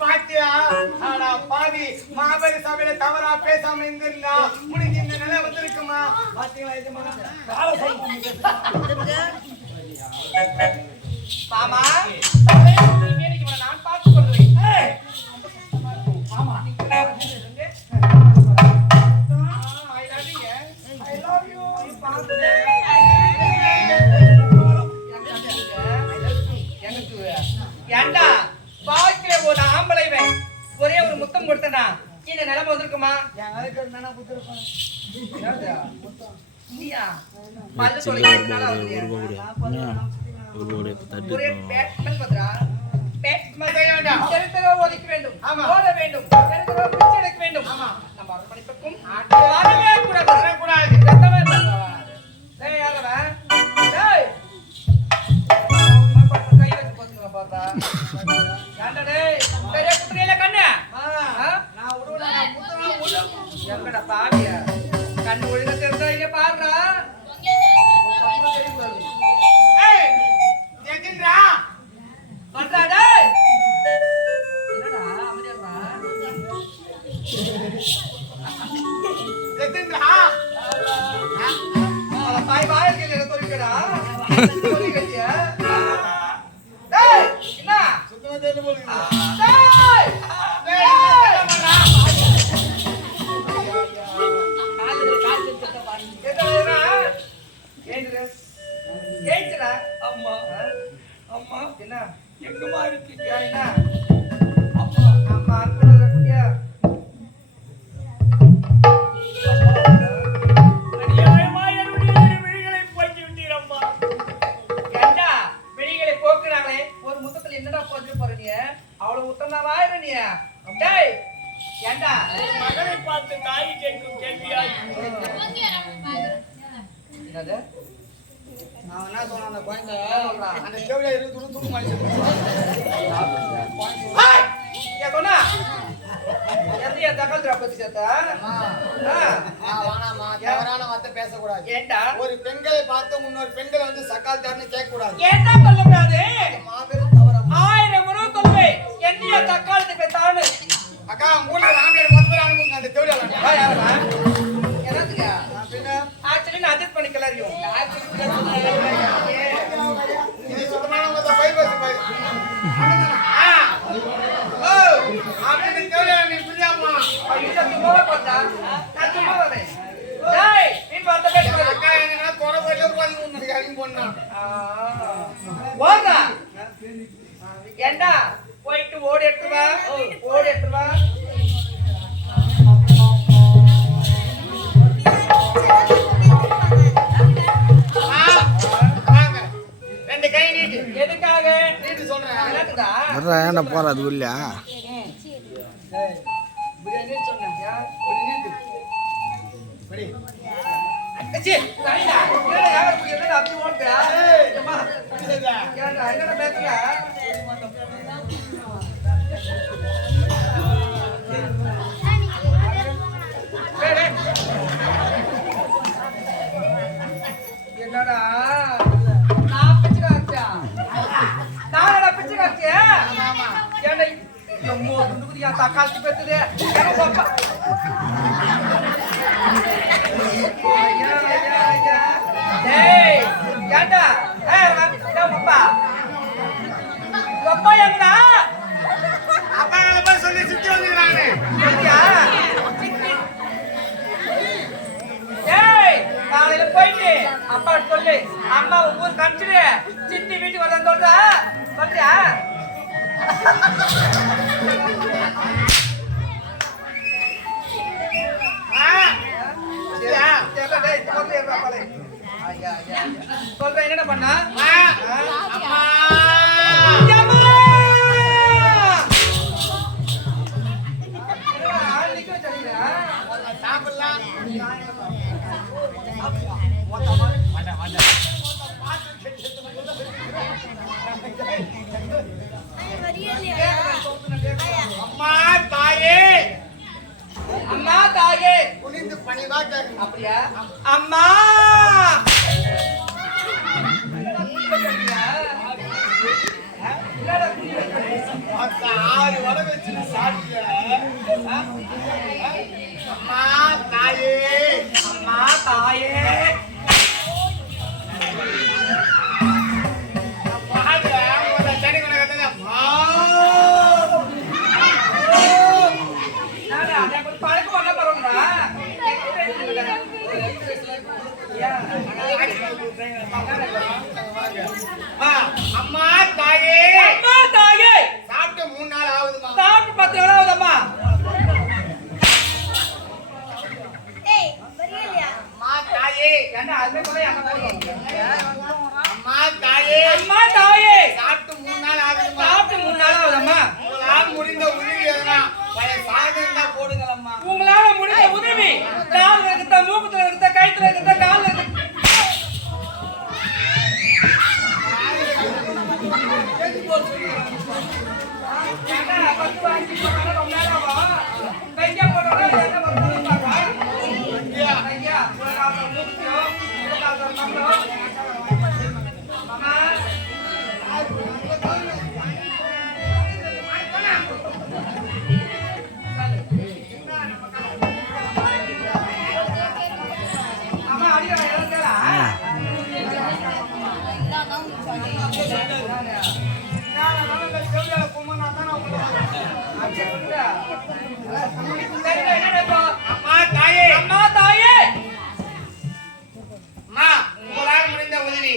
பாத்தியா மாபெரு சபையில தவறா பேசாம இருந்திருந்தா முடிஞ்சு இந்த நிலை வந்திருக்குமா? மாமா நான் பார்த்து சொல்றேன். ஏண்டா வாழ்க்கையில ஒரு ஆம்பளைவன் ஒரே ஒரு முத்தம் கொடுத்தனா இந்த நிலைமை வந்திருக்குமா? ஒதுக்க வேண்டும், ஓட வேண்டும், பிச்சை எடுக்க வேண்டும். நம்ம அரண்மனைக்கும் வரவே கூடாது, வரக்கூடாது. கை வச்சு போச்சுங்க பார்த்தா பெரிய குதிரையில கண்ணு எங்கடா பாவிய கண்ணு ஒழுங்க தெரிஞ்சா இங்க பாருடா. அவ்வளவு உத்தமவா இருந்தியா? மகனை பார்த்து தாய் கேட்கும் கேள்வியா? நான் என்ன சொன்ன அந்த குழந்தை அந்த கேள்வியா இருக்கு தூக்கு மாட்டேன் பேசக்கூடாது. ஒரு பெண்களை பார்த்து முன்னொரு பெண்களை வந்து சக்கால் தரன்னு கேட்க கூடாது. மாபெரும் தவறம். 1000 முறை சொல்லுவேன் என்னைய தக்காளத்தை பெத்தானு. அக்கா மூணு ஆம்பளை வந்து அனுப்புங்க அந்த தேவடியா என்னதுங்க பின்ன ஆக்சுவலி நான் அட்ஜஸ்ட் பண்ணிக்கல அறியும். இது சுத்தமான உங்க பைபஸ் பை. ஆம்பளை தேவடியா நீ புரியாமா? ஐயோ நீ போறடா. நான் சும்மா வரேன். டேய் நீ பார்த்த பேச அக்கா என்ன கொர போயிட்டு போய் உன்னை யாரின் போறா. போறா. ஏண்டா போயிட்டு ஓடி எடுத்து வா. ஓடி எடுத்து வா. ரெண்டு கை நீட்டு. எதுக்காக நீட்டு சொல்றேன்? என்னடா? வரடா ஏன்டா போற அது இல்ல. டேய் பிரியாணி சொன்னயா? பிரியாணி நீட்டு. படி. அச்சி சரிடா. என்னடா யார் பிரியாணி அப்படி ஓடுறா? ஏய் அம்மா புடிச்சதா? ஏன்டா என்னடா பேசுற? என்னடா நான் பிச்சை காச்சியா? நானடா பிச்சை காச்சியா? ஆமா ஏன்டா எம்மோ துண்டுக்குதியா தக்காளி பெத்துதே ஏனோ பாப்பா டேய் ஏன்டா அப்பா அப்பா எங்கடா? அப்பா என்ன சொல்லி சுத்தி வந்துறானே சரியா? ஏய் காலையில போயிட்டு அப்பா சொல்லு அம்மா ஊர் கண்டிடு சித்தி வீட்டுக்கு வரேன்னு சொல்றா சொல்றியா? சொல்றேன் என்னடா பண்ணா? அம்மா அம்மா தாயே அம்மா தாயே குனிந்து பணிவா கேட்க அப்படியா? அம்மா அம்மா தாயே அம்மா தாயே அம்மா தாயே அம்மா தாயே சாப்பிட்டு 3 நாள் ஆகுதுமா சாப்பிட்டு 10 நாள் ஆகுதம்மா அம்மா தாயே என்ன அதுவே கூட அங்க போறோம் அம்மா தாயே சாப்பிட்டு 3 நாள் ஆகுதுமா சாப்பிட்டு 3 நாள் ஆகுதம்மா உங்களால முடிந்த உதவி எதுனா பழைய சாதம் தான் போடுங்களம்மா உங்களால முடிந்த உதவி கால்ல இருக்கா மூக்குல இருக்கா கைத்துல இருக்கா கால்ல இருக்கா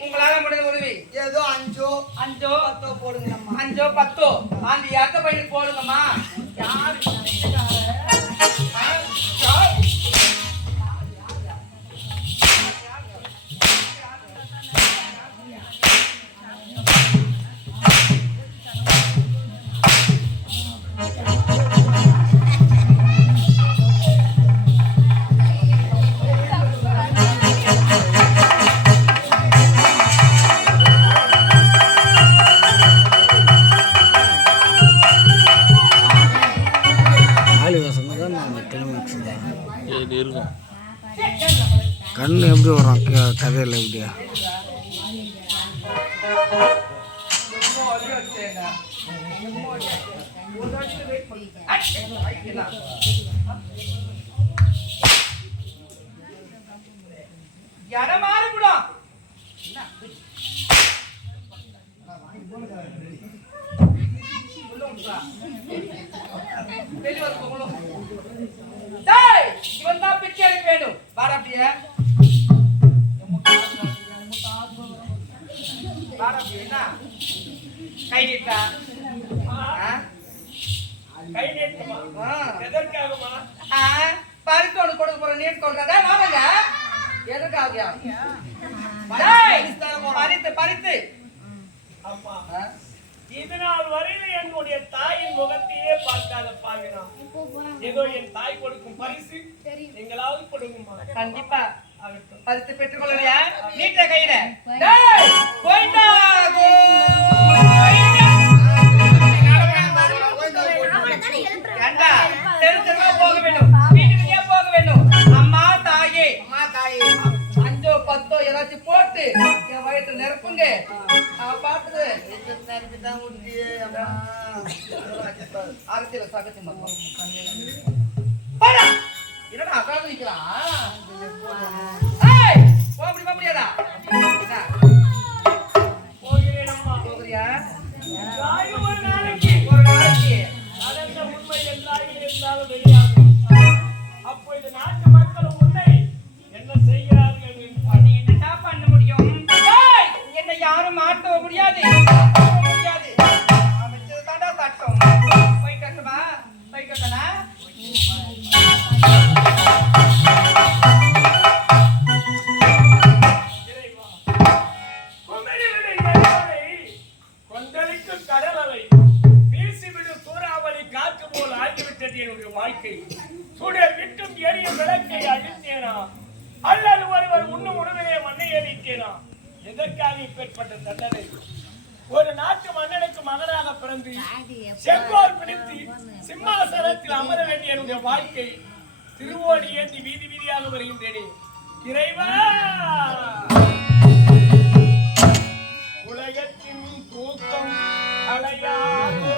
உங்களால முடிந்த உதவி ஏதோ 5 10 போடுங்கம்மா 5 10 அந்த எத்த பையனுக்கு போடுங்கம்மா கண்ணு எப்படி வரும் கதையில் எப்படியா இவன் தான் பிச்சை எனக்கு வேணும் பாரு அப்படியே என்ன கை நீட்டா கை நீட்டுமா எதற்காகமா பறித்து ஒன்று கொடுக்க போற நீட் கொள்றதா வாங்க எதுக்காக பறித்து பறித்து அம்மா இதனால் வரையில என்னுடைய தாயின் முகத்தையே பார்க்காத பாவினான் ஏதோ என் தாய் கொடுக்கும் பரிசு நீங்களாவது கொடுக்குமா கண்டிப்பா பரிசு பெற்றுக்கொள்ளலையா நீட்ட கையில போயிட்டா போக வேண்டும் வீட்டுக்கு போக வேண்டும் அம்மா தாயே 5 10 ஏதாச்சும் போட்டு என் வயிற்று நிரப்புங்க அவ பாத்துது அரசியல சகத்தி என்னடா அக்காது நிக்கிறான் போக முடியாதா போகிறியா ஒரு நாளைக்கு நடந்த உண்மை என்றாக இருந்தாலும் வெளியாகும் அப்போ இந்த நாட்டு மக்கள் உன்னை என்ன செய்கிறார்கள் நீ என்னடா பண்ண முடியும் என்னை யாரும் மாட்ட முடியாது தாண்டா தட்டம் போய் கட்டுமா போய் கட்டனா என்னுடைய வாழ்க்கை சுடர் விட்டும் எரிய விளக்கை அழித்தேனா அல்லது ஒருவர் உண்ணும் உணவிலே மண்ணை எரித்தேனா எதற்காக இப்பேற்பட்ட தண்டனை ஒரு நாட்டு மன்னனுக்கு மகனாக பிறந்து செங்கோல் பிடித்து சிம்மாசனத்தில் அமர வேண்டிய என்னுடைய வாழ்க்கை திருவோடி ஏந்தி வீதி வீதியாக வருகின்றேனே இறைவா உலகத்தின் தூக்கம் அலையாதோ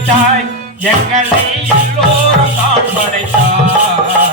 படைத்தாய் எங்களை எல்லோரும் தான் படைத்தாய்